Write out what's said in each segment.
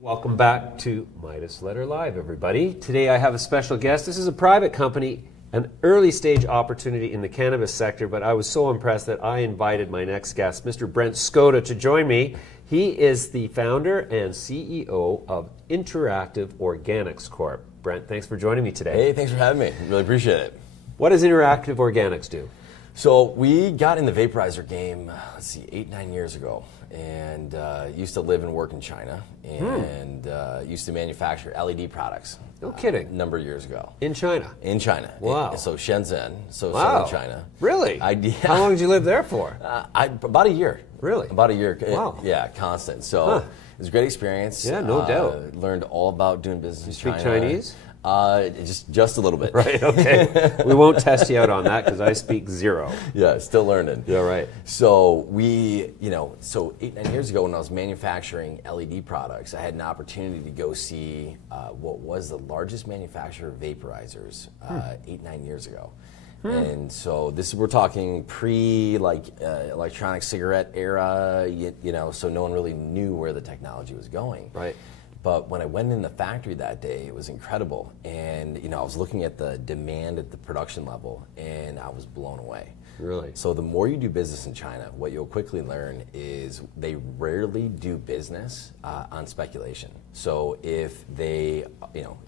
Welcome back to Midas Letter Live, everybody. Today I have a special guest. This is a private company, an early stage opportunity in the cannabis sector, but I was so impressed that I invited my next guest, Mr. Brent Skoda, to join me. He is the founder and CEO of Interactive Organics Corp. Brent, thanks for joining me today. Hey, thanks for having me. Really appreciate it. What does Interactive Organics do? So we got in the vaporizer game, 8-9 years ago, and used to live and work in China, and used to manufacture LED products. No kidding. A number of years ago. In China? In China. Wow. So Shenzhen, wow. southern China. Really? Yeah. How long did you live there for? About a year. Really? About a year. Wow. Yeah, constant. So it was a great experience. Yeah, no doubt. Learned all about doing business in China. Speak Chinese? Just a little bit. Right, okay. We won't test you out on that because I speak zero. Yeah, still learning. Yeah, right. So we, so 8-9 years ago when I was manufacturing LED products, I had an opportunity to go see what was the largest manufacturer of vaporizers 8-9 years ago. And so we're talking electronic cigarette era, so no one really knew where the technology was going. Right. But when I went in the factory that day, it was incredible. And, I was looking at the demand at the production level, and I was blown away. Really? So the more you do business in China, what you'll quickly learn is they rarely do business on speculation. So if they,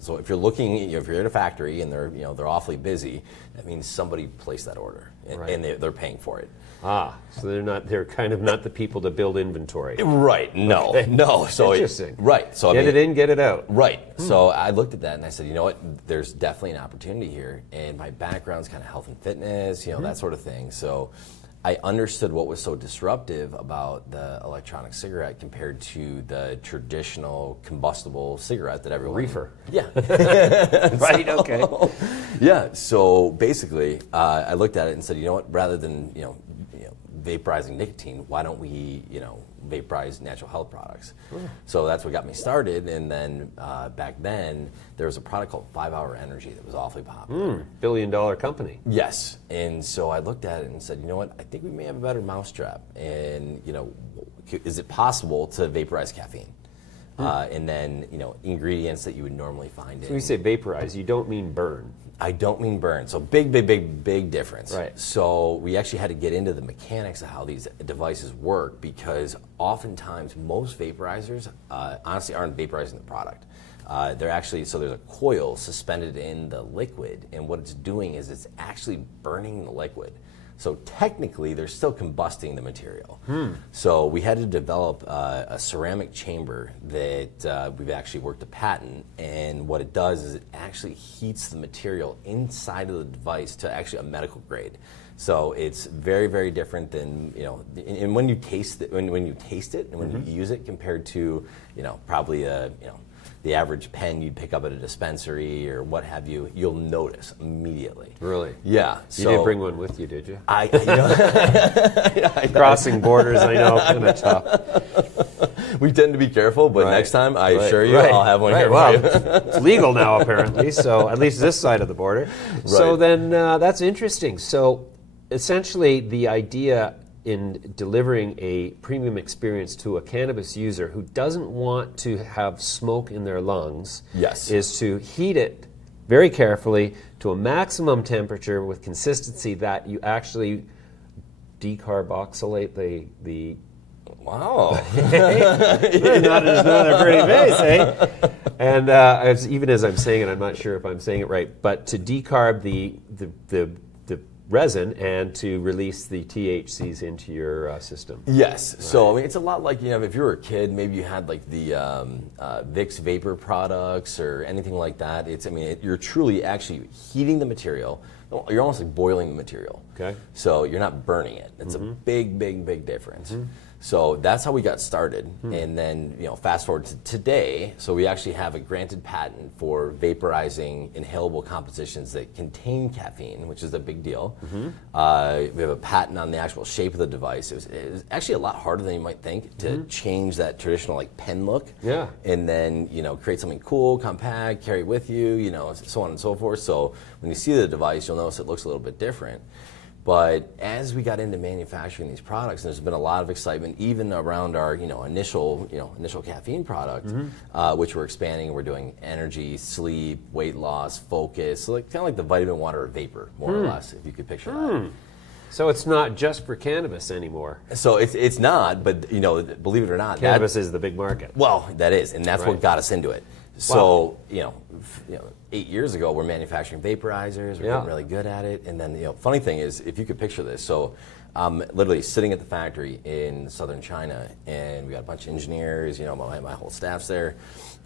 so if you're looking, if you're in a factory and they're awfully busy, that means somebody placed that order, and they're paying for it. So they're kind of not the people to build inventory. Right, no. So interesting. Right. So get it in, get it out. Right. So I looked at that and I said, you know what, there's definitely an opportunity here. And my background's kind of health and fitness, that sort of thing. So I understood what was so disruptive about the electronic cigarette compared to the traditional combustible cigarette that everyone... Reefer. Yeah. Right, okay. Yeah, so basically I looked at it and said, you know what, rather than, vaporizing nicotine, why don't we, vaporize natural health products? So that's what got me started. And then back then, there was a product called 5 Hour Energy that was awfully popular. Billion-dollar company. Yes. And so I looked at it and said, you know what, I think we may have a better mousetrap. And, is it possible to vaporize caffeine? And then, ingredients that you would normally find in. So when you say vaporize, you don't mean burn. I don't mean burn. So big difference. Right. So we actually had to get into the mechanics of how these devices work, because oftentimes most vaporizers honestly aren't vaporizing the product. They're actually, so there's a coil suspended in the liquid, and what it's doing is it's actually burning the liquid. So technically, they're still combusting the material. So we had to develop a ceramic chamber that we've actually worked a patent, and what it does is it actually heats the material inside of the device to actually a medical grade. So it's very, very different than, and when you taste it, when you taste it and when you use it compared to, probably the average pen you'd pick up at a dispensary or what have you, you'll notice immediately. Really? Yeah. You didn't bring one with you, did you? I Crossing borders, I know, kind of tough. We tend to be careful, but next time, I assure you, I'll have one here for you. It's legal now, apparently, so at least this side of the border. Right. So then that's interesting. So essentially the idea in delivering a premium experience to a cannabis user who doesn't want to have smoke in their lungs is to heat it very carefully to a maximum temperature with consistency that you actually decarboxylate the Wow. not a pretty face, eh? And even as I'm saying it, I'm not sure if I'm saying it right, but to decarb the resin and to release the THCs into your system. Yes. Right. So it's a lot like, if you were a kid, maybe you had like the Vicks vapor products or anything like that. You're truly actually heating the material. You're almost like boiling the material. Okay. So you're not burning it. It's a big difference. So that's how we got started. And then, fast forward to today, so we actually have a granted patent for vaporizing inhalable compositions that contain caffeine, which is a big deal. We have a patent on the actual shape of the device. It was actually a lot harder than you might think to change that traditional like pen look. Yeah. And then, create something cool, compact, carry with you, so on and so forth. So when you see the device, you'll notice it looks a little bit different. But as we got into manufacturing these products, there's been a lot of excitement, even around our initial caffeine product, which we're expanding. We're doing energy, sleep, weight loss, focus, so kind of like the vitamin water or vapor, more or less, if you could picture that. So it's not just for cannabis anymore. So it's not, but believe it or not, cannabis is the big market. Well, that is, and that's what got us into it. So 8 years ago, we're manufacturing vaporizers. We're getting really good at it. And then funny thing is, if you could picture this, so I'm literally sitting at the factory in southern China, and we got a bunch of engineers. My whole staff's there,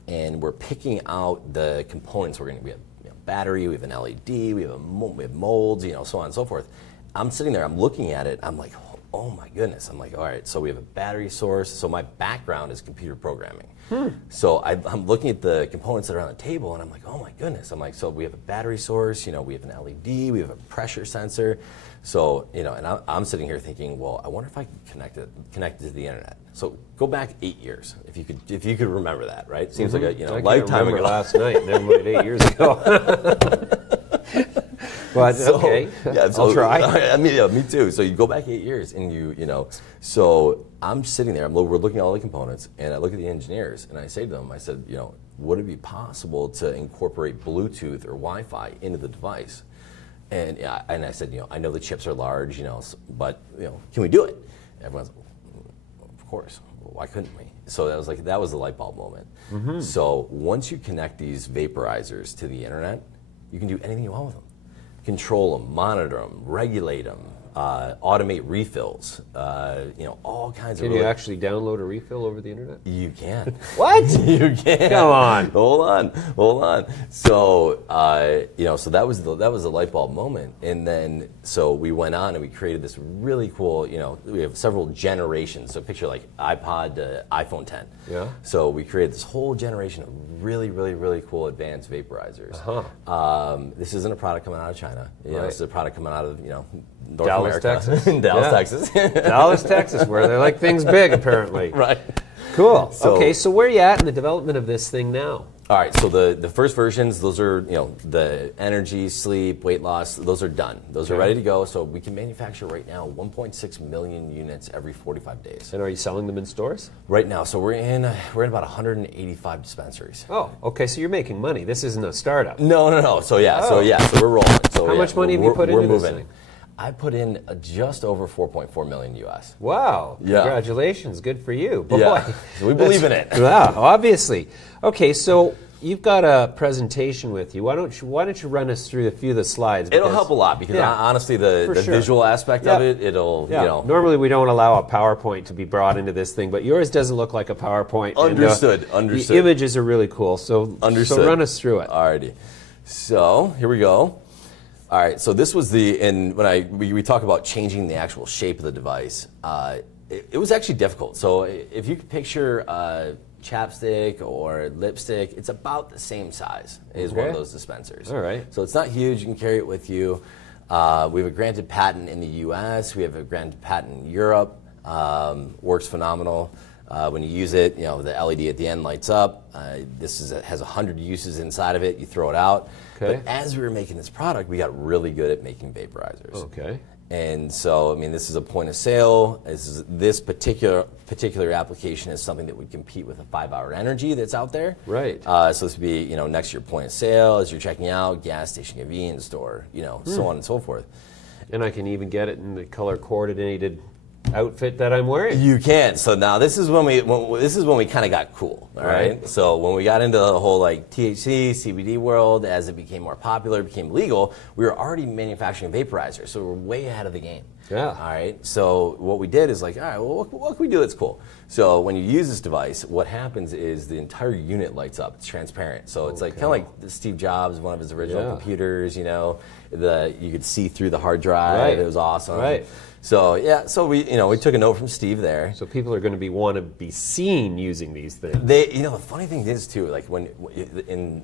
and we're picking out the components. We have battery, we have an LED, we have molds, so on and so forth. I'm sitting there, I'm looking at it, I'm like, oh my goodness. I'm like, all right, so we have a battery source. So my background is computer programming. So I'm looking at the components that are on the table, and I'm like, oh my goodness. I'm like, so we have a battery source, we have an LED, we have a pressure sensor. So, and I'm sitting here thinking, well, I wonder if I can connect it to the internet. So go back 8 years, if you could remember that, right? Seems like a lifetime ago. Last night, never mind 8 years ago. But okay, I'll try. I mean, me too. So you go back 8 years, and so I'm sitting there. We're looking at all the components, and I look at the engineers, and I say to them, I said, would it be possible to incorporate Bluetooth or Wi-Fi into the device? And I said, I know the chips are large, but can we do it? And everyone's like, of course. Well, why couldn't we? So that was the light bulb moment. So once you connect these vaporizers to the internet, you can do anything you want with them. Control them, monitor them, regulate them, automate refills, all kinds of. Can you actually download a refill over the internet? You can. What? You can. Come on. Hold on. So, so that was the light bulb moment, and then so we went on and we created this really cool. We have several generations. So picture like iPod to iPhone 10. Yeah. So we created this whole generation of really, really, really cool advanced vaporizers. This isn't a product coming out of China. This is a product coming out of North Dallas, America. Texas. Dallas, Texas. Dallas, Texas, where they like things big, apparently. Right. Cool. Okay, so where are you at in the development of this thing now? All right, so the first versions, those are, the energy, sleep, weight loss, those are done. Those are ready to go, so we can manufacture right now 1.6 million units every 45 days. And are you selling them in stores? Right now, so we're in about 185 dispensaries. Oh, okay, so you're making money. This isn't a startup. No. So we're rolling. So how much money have you put into this thing? I put in just over 4.4 million US. Wow. Yeah. Congratulations. Good for you. Boy. Yeah. So we believe in it. Wow, obviously. Okay, so you've got a presentation with you. Why don't you run us through a few of the slides? It'll help a lot because honestly, the visual aspect of it, it'll, Normally we don't allow a PowerPoint to be brought into this thing, but yours doesn't look like a PowerPoint. Understood. The images are really cool, so run us through it. Alrighty. So here we go. All right, so this was when we talk about changing the actual shape of the device, it was actually difficult. So if you could picture chapstick or lipstick, it's about the same size as one of those dispensers. All right. So it's not huge, you can carry it with you. We have a granted patent in the US, we have a granted patent in Europe, works phenomenal. When you use it, the LED at the end lights up. Has 100 uses inside of it. You throw it out. Okay. But as we were making this product, we got really good at making vaporizers. Okay. And so, this is a point of sale. This particular application is something that would compete with a 5-hour energy that's out there. Right. So this would be, next to your point of sale as you're checking out, gas station, convenience store, so on and so forth. And I can even get it in the color coordinated outfit that I'm wearing. You can. So now this is when we kind of got cool. All right. So when we got into the whole THC, CBD world, as it became more popular, it became legal, we were already manufacturing vaporizers. So we're way ahead of the game. Yeah. All right. So what we did is all right, well, what can we do that's cool? So when you use this device, what happens is the entire unit lights up. It's transparent. So it's kind of like Steve Jobs, one of his original computers. You could see through the hard drive. Right. It was awesome. Right. So we took a note from Steve there. So people are going to want to be seen using these things. The funny thing is too,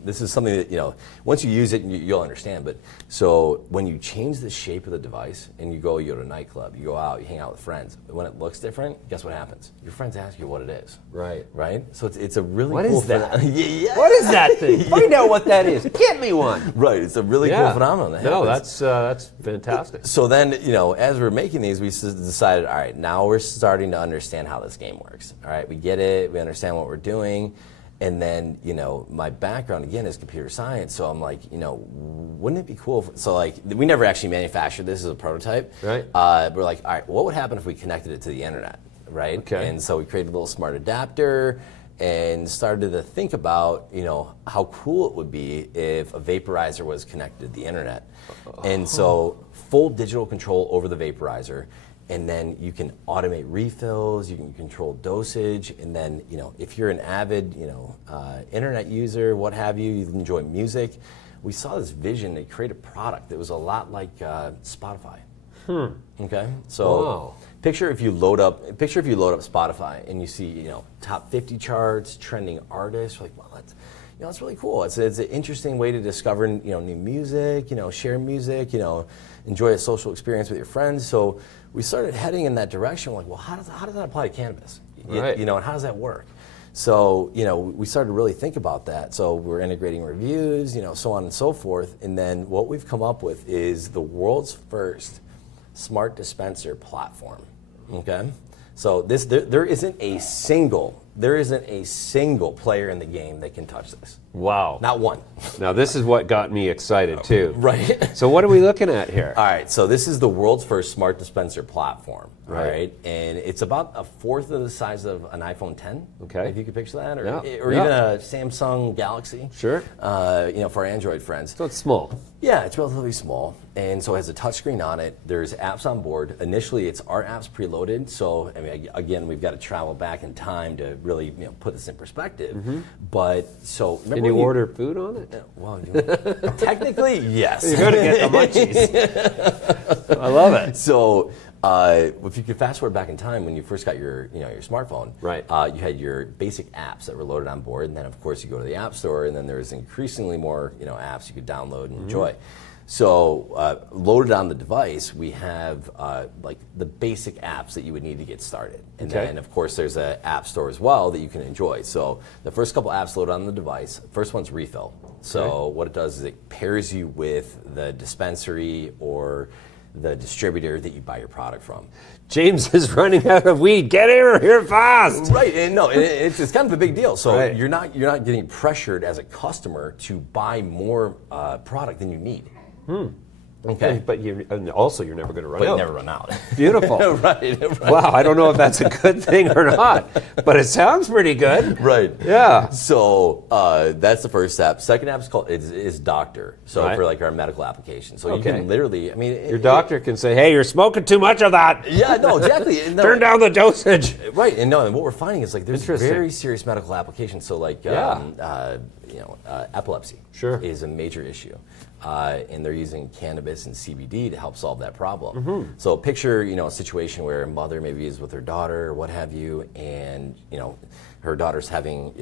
this is something that once you use it, you'll understand. But so when you change the shape of the device and you go to nightclub, you go out, you hang out with friends. When it looks different, guess what happens? Your friends ask you what it is. Right. Right? So it's a really What cool is that? yeah. What is that thing? Find out what that is. Get me one. Right. It's a really cool phenomenon that happens. No, that's fantastic. So then, as we're making these, we decided, all right, now we're starting to understand how this game works. All right, we get it. We understand what we're doing. And then, my background, again, is computer science. So I'm like, wouldn't it be cool? We never actually manufactured this as a prototype. Right. We're like, all right, what would happen if we connected it to the internet? Right. Okay. And so we created a little smart adapter and started to think about, how cool it would be if a vaporizer was connected to the internet. And so full digital control over the vaporizer. And then you can automate refills, you can control dosage, and then if you're an avid internet user, what have you, you enjoy music. We saw this vision to create a product that was a lot like Spotify. Okay, so picture if you load up Spotify and you see top 50 charts, trending artists. You're like, well, that's really cool. It's an interesting way to discover new music, share music, enjoy a social experience with your friends. So we started heading in that direction. We're like, well, how does that apply to cannabis? Right. And how does that work? So, we started to really think about that. So we're integrating reviews, so on and so forth. And then what we've come up with is the world's first smart dispenser platform. Okay? So there isn't a single player in the game that can touch this. Wow. Not one. Now, this is what got me excited, too. Right. So what are we looking at here? All right, so this is the world's first smart dispenser platform, Right. right? And it's about a fourth of the size of an iPhone 10. Okay. If you could picture that, or Yeah. even a Samsung Galaxy. Sure. For our Android friends. So it's small. Yeah, it's relatively small, and so it has a touchscreen on it. There's apps on board. Initially, it's our apps preloaded. So, again, we've got to travel back in time to really put this in perspective. Mm-hmm. But so, Can you order food on it? Well, technically, yes. You're going to get the munchies. I love it. So, if you could fast forward back in time when you first got your smartphone, right? You had your basic apps that were loaded on board, and then of course you go to the App Store, and then there's increasingly more apps you could download and enjoy. So loaded on the device, we have like the basic apps that you would need to get started, and then of course there's an App Store as well that you can enjoy. So the first couple apps loaded on the device. First one's Refill. So what it does is it pairs you with the dispensary or the distributor that you buy your product from. James is running out of weed. Get here fast. Right, and it's kind of a big deal. So Right. you're not getting pressured as a customer to buy more product than you need. Okay, But you're never going to run but out. you never run out. Beautiful. right. Wow, I don't know if that's a good thing or not, but it sounds pretty good. Right. Yeah. So that's the first step. Second app is Doctor. So Right. for like our medical application. So you can literally, Your doctor can say, "Hey, you're smoking too much of that. Yeah, no, exactly. No, Turn down the dosage." Right, and what we're finding is like there's Interesting. very serious medical applications. So like epilepsy is a major issue, and they're using cannabis and CBD to help solve that problem. So picture a situation where a mother maybe is with her daughter or what have you, and her daughter's having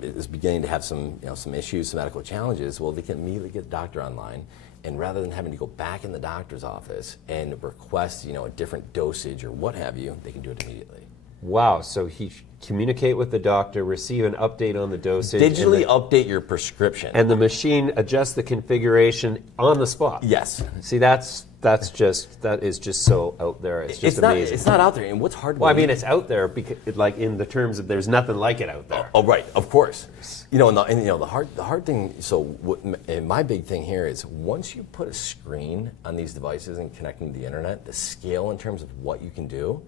is beginning to have some some issues, some medical challenges. Well, they can immediately get a doctor online. And rather than having to go back in the doctor's office and request, a different dosage or what have you, they can do it immediately. Wow, so he communicate with the doctor, receive an update on the dosage. Digitally update your prescription. And the machine adjusts the configuration on the spot. Yes. See, that is just so out there. It's just amazing. It's not out there. And what's hard to Well, I believe, mean, it's out there because, like, in the terms of there's nothing like it out there. Oh, right, of course. The hard thing. So, and my big thing here is once you put a screen on these devices and connect them to the internet, the scale in terms of what you can do,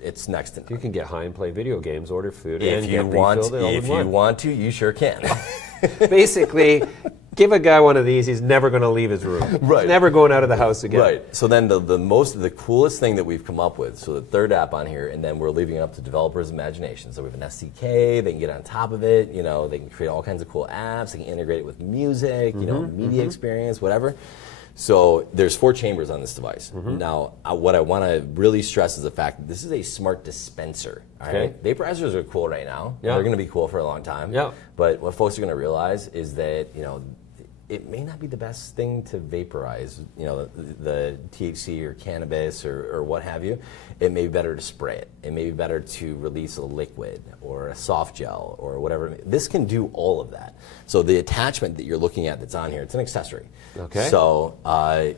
it's next to none. You can get high and play video games, order food, If and you get want, refilled all in if one. you want to, you sure can. Basically, give a guy one of these, he's never going to leave his room. Right. He's never going out of the house again. Right. So then the coolest thing that we've come up with, so the third app on here, and then we're leaving it up to developers' imagination. So we have an SDK, they can get on top of it, they can create all kinds of cool apps, they can integrate it with music, media experience, whatever. So there's 4 chambers on this device. Now, what I want to really stress is the fact that this is a smart dispenser. All right? Vaporizers are cool right now. Yeah. They're going to be cool for a long time. Yeah. But what folks are going to realize is that, it may not be the best thing to vaporize, you know, the THC or cannabis or what have you. It may be better to spray it. It may be better to release a liquid or a soft gel or whatever. This can do all of that. So the attachment that you're looking at that's on here, it's an accessory. Okay. So,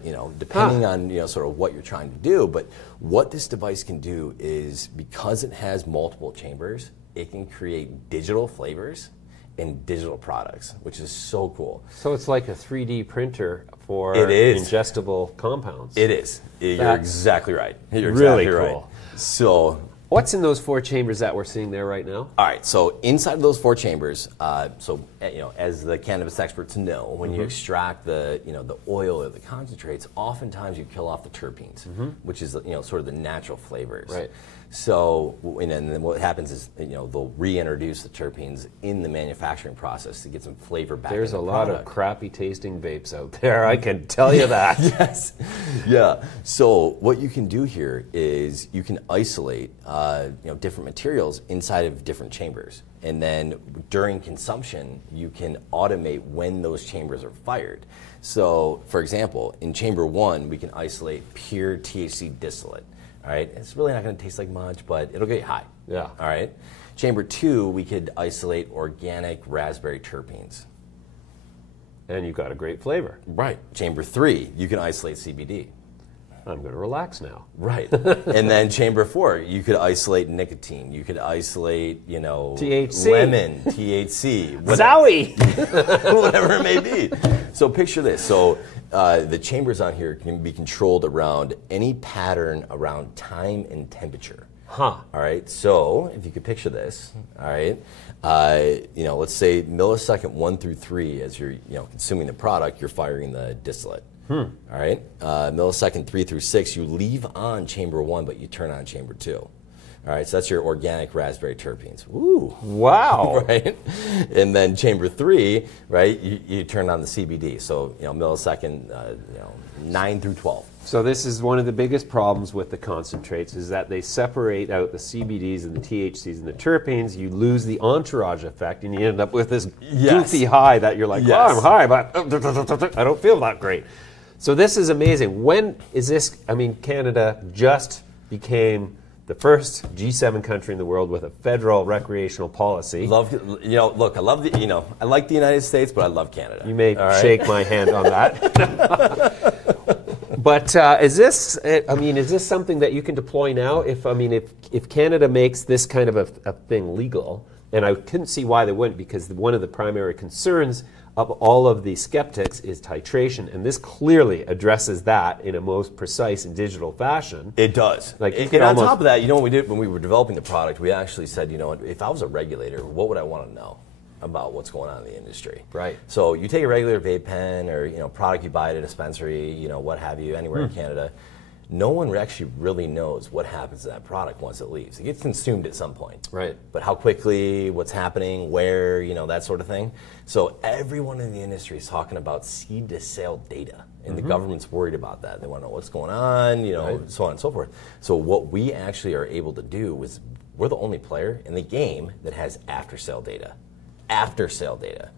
you know, depending on, you know, sort of what you're trying to do, but what this device can do is, because it has multiple chambers, it can create digital flavors and digital products, which is so cool. So it's like a 3D printer for ingestible compounds. It is. You're exactly right. You're really exactly cool. Right. So, what's in those 4 chambers that we're seeing there right now? All right. So inside of those 4 chambers, so you know, as the cannabis experts know, when you extract the the oil or the concentrates, oftentimes you kill off the terpenes, which is sort of the natural flavors. Right. So, and then what happens is, they'll reintroduce the terpenes in the manufacturing process to get some flavor back. There's in the a lot product. of crappy tasting vapes out there, I can tell you that. Yes. Yeah. So what you can do here is you can isolate different materials inside of different chambers. And then during consumption, you can automate when those chambers are fired. So, for example, in chamber 1, we can isolate pure THC distillate. All right, it's really not going to taste like much, but it'll get you high. Yeah. All right. Chamber 2, we could isolate organic raspberry terpenes. And you've got a great flavor. Right. Chamber 3, you can isolate CBD. I'm going to relax now. Right. And then chamber 4, you could isolate nicotine. You could isolate, THC. Lemon, THC. Zowie! Whatever it may be. So picture this. So the chambers on here can be controlled around any pattern around time and temperature. Huh. All right. So if you could picture this, all right, let's say millisecond 1 through 3, as you're consuming the product, you're firing the distillate. All right. Millisecond 3 through 6, you leave on chamber 1, but you turn on chamber 2. All right. So that's your organic raspberry terpenes. Woo. Wow. Right. And then chamber 3, right, you turn on the CBD. So, millisecond 9 through 12. So this is one of the biggest problems with the concentrates, is that they separate out the CBDs and the THCs and the terpenes. You lose the entourage effect, and you end up with this goofy high that you're like, oh, I'm high, but I don't feel that great. So this is amazing. When is this? I mean, Canada just became the first G7 country in the world with a federal recreational policy. Look, I love I like the United States, but I love Canada. You may shake my hand on that. But is this something that you can deploy now? If Canada makes this kind of a thing legal, and I couldn't see why they wouldn't, because one of the primary concerns of all of the skeptics is titration, and this clearly addresses that in a most precise and digital fashion. It does. And on top of that, what we did when we were developing the product, we actually said, if I was a regulator, what would I want to know about what's going on in the industry? Right. So you take a regular vape pen or product you buy at a dispensary, what have you, anywhere in Canada. No one actually really knows what happens to that product once it leaves. It gets consumed at some point. Right. But how quickly, what's happening, where, that sort of thing. So everyone in the industry is talking about seed to sale data. And the government's worried about that. They want to know what's going on, so on and so forth. So what we actually are able to do is, we're the only player in the game that has after-sale data. After-sale data.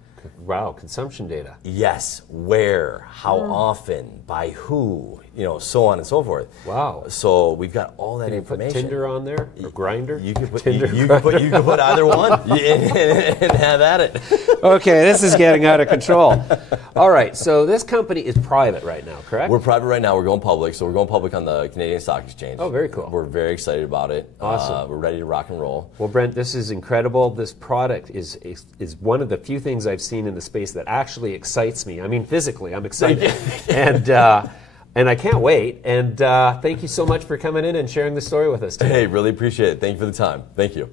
Wow, consumption data. Yes, where, how often, by who, so on and so forth. Wow. So we've got all that Can you information. put Tinder on there? Or Grindr? You could put Tinder, you could put either one and have at it. Okay, this is getting out of control. All right, so this company is private right now, correct? We're private right now. We're going public. So we're going public on the Canadian Stock Exchange. Oh, very cool. We're very excited about it. Awesome. We're ready to rock and roll. Well, Brent, this is incredible. This product is one of the few things I've seen in the space that actually excites me. I mean, physically, I'm excited. And I can't wait. And thank you so much for coming in and sharing the story with us today. Hey, really appreciate it. Thank you for the time. Thank you.